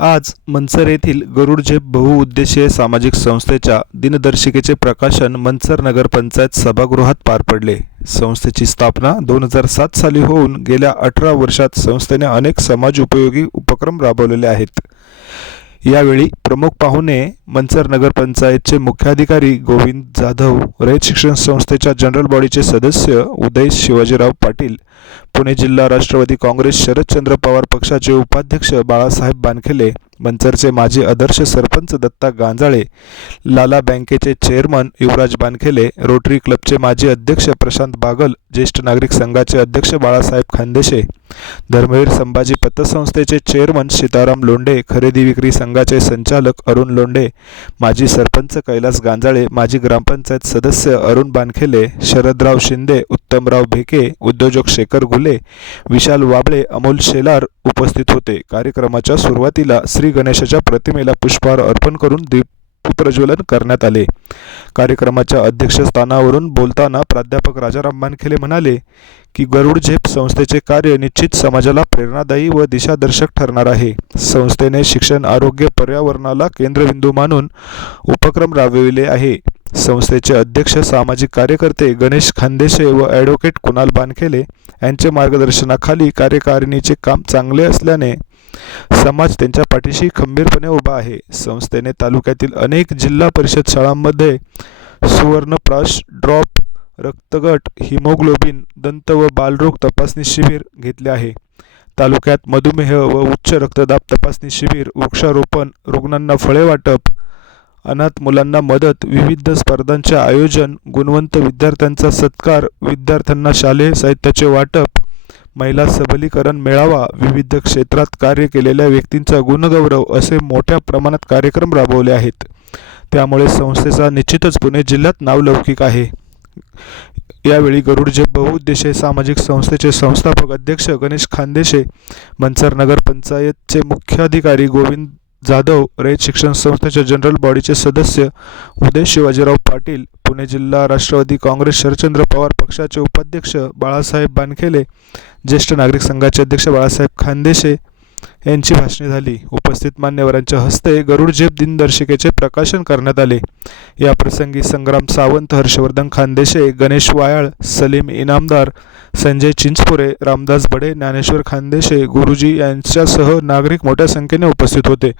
आज मनसर येथील गरुडझेप बहुउद्देशीय सामाजिक संस्थेच्या दिनदर्शिकेचे प्रकाशन मनसर नगरपंचायत सभागृहात पार पडले. संस्थेची स्थापना दोन हजार सात साली होऊन गेल्या अठरा वर्षात संस्थेने अनेक समाज उपयोगी उपक्रम राबवलेले आहेत. यावेळी प्रमुख पाहुणे मनसर नगरपंचायतचे मुख्याधिकारी गोविंद जाधव रयत शिक्षण संस्थेच्या जनरल बॉडीचे सदस्य उदय शिवाजीराव पाटील पुणे जिल्हा राष्ट्रवादी काँग्रेस शरदचंद्र पवार पक्षाचे उपाध्यक्ष बाळासाहेब बानखेले मंचरचे माजी आदर्श सरपंच दत्ता गांजाळे लाला बँकेचे चेअरमन युवराज बानखेले रोटरी क्लबचे माजी अध्यक्ष प्रशांत बागल ज्येष्ठ नागरिक संघाचे अध्यक्ष बाळासाहेब खानदेशे धर्मवीर संभाजी पतसंस्थेचे चेअरमन सीताराम लोंढे खरेदी विक्री संघाचे संचालक अरुण लोंढे माजी सरपंच कैलास गांजाळे माजी ग्रामपंचायत सदस्य अरुण बानखेले शरदराव शिंदे उत्तमराव भेके उद्योजक शेखर घुले विशाल वाबळे अमोल शेलार उपस्थित होते. कार्यक्रमाच्या सुरुवातीला श्री. गणेशाच्या प्रतिमेला पुष्पहार अर्पण करून दीप प्रज्वलन करण्यात आले. कार्यक्रमाच्या अध्यक्षस्थानावरून बोलताना प्राध्यापक राजाराम बानखेले म्हणाले की गरुड झेप संस्थेचे कार्य निश्चित समाजाला प्रेरणादायी व दिशादर्शक ठरणार आहे. संस्थेने शिक्षण आरोग्य पर्यावरणाला केंद्रबिंदू मानून उपक्रम राबविले आहे. संस्थेचे अध्यक्ष सामाजिक कार्यकर्ते गणेश खानदेशे व ॲडव्होकेट कुणाल बानखेले यांच्या मार्गदर्शनाखाली कार्यकारिणीचे काम चांगले असल्याने समाज त्यांच्या पाठीशी खंबीरपणे उभा आहे. संस्थेने तालुक्यातील अनेक जिल्हा परिषद शाळांमध्ये सुवर्णप्राश ड्रॉप रक्तगट हिमोग्लोबिन दंत व बालरोग तपासणी शिबिर घेतले आहे. तालुक्यात मधुमेह व उच्च रक्तदाब तपासणी शिबिर वृक्षारोपण रुग्णांना फळे वाटप अनाथ मुलांना मदत विविध स्पर्धांचे आयोजन गुणवंत विद्यार्थ्यांचा सत्कार विद्यार्थ्यांना शालेय साहित्याचे वाटप महिला सबलीकरण मेळावा विविध क्षेत्रात कार्य केलेल्या व्यक्तींचा गुणगौरव असे मोठ्या प्रमाणात कार्यक्रम राबवले आहेत. त्यामुळे संस्थेचा निश्चितच पुणे जिल्ह्यात नावलौकिक आहे. यावेळी गरुडजे बहुउद्देशीय सामाजिक संस्थेचे संस्थापक अध्यक्ष गणेश खानदेशे मनसर नगर पंचायतचे मुख्याधिकारी गोविंद जाधव रयत शिक्षण संस्थेच्या जनरल बॉडीचे सदस्य उदय शिवाजीराव पाटील पुणे जिल्हा राष्ट्रवादी काँग्रेस शरदचंद्र पवार पक्षाचे उपाध्यक्ष बाळासाहेब बानखेले ज्येष्ठ नागरिक संघाचे अध्यक्ष बाळासाहेब खानदेशे यांची भाषणे झाली. उपस्थित मान्यवरांच्या हस्ते गरुडझेप दिनदर्शिकेचे प्रकाशन करण्यात आले. या प्रसंगी संग्राम सावंत हर्षवर्धन खानदेशे गणेश वायाळ सलीम इनामदार संजय चिंचपुरे रामदास बडे ज्ञानेश्वर खानदेशे गुरुजी यांच्यासह नागरिक मोठ्या संख्येने उपस्थित होते.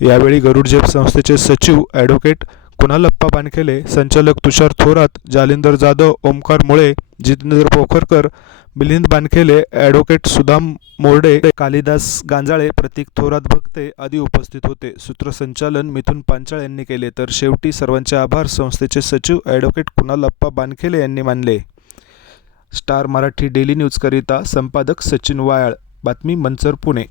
यावेळी गरुडझेप संस्थेचे सचिव ॲडव्होकेट पुनालप्पा बानखेले संचालक तुषार थोरात जालिंदर जाधव ओमकार मुळे जितेंद्र पोखरकर मिलिंद बानखेले ॲडव्होकेट सुदाम मोर्डे कालिदास गांजाळे प्रतीक थोरात भक्ते आदी उपस्थित होते. सूत्रसंचालन मिथुन पांचाळ यांनी केले. तर शेवटी सर्वांचे आभार. संस्थेचे सचिव ॲडव्होकेट कुणालप्पा बानखेले यांनी मानले. स्टार मराठी डेली न्यूजकरिता संपादक सचिन वायाळ. बातमी मंचर पुणे.